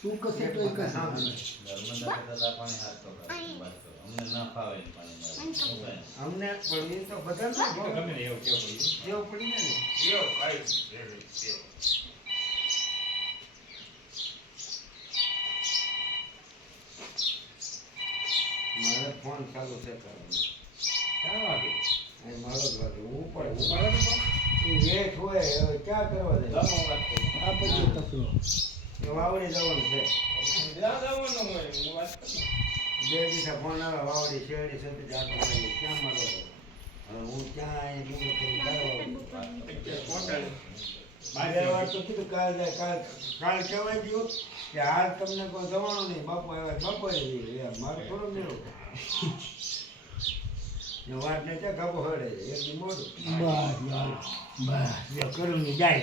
તું કશે તો એક અમને પણ તો બધા ગમે એવું કેવું પડી ને મારે ફોન ચાલુ છે ક્યાં વાગે મારો જ વાગે હું પણ વેઠ હોય ક્યાં કરવા દે આ પછી તકલો વાવડી જવાનું છે બે દિવસે ફોન આવે વાવડી શેરડી સુધી જાતો નથી ક્યાં મારો હું ક્યાં બે વાર તો કીધું કાલ કહેવાય ગયું કે હાલ તમને કોઈ જવાનું નહીં બાપુ આવ્યા બપોરે મારે થોડો મેળો વાત ને ક્યાં ગાબો હળે એક દી મોડું બસ કરું ની જાય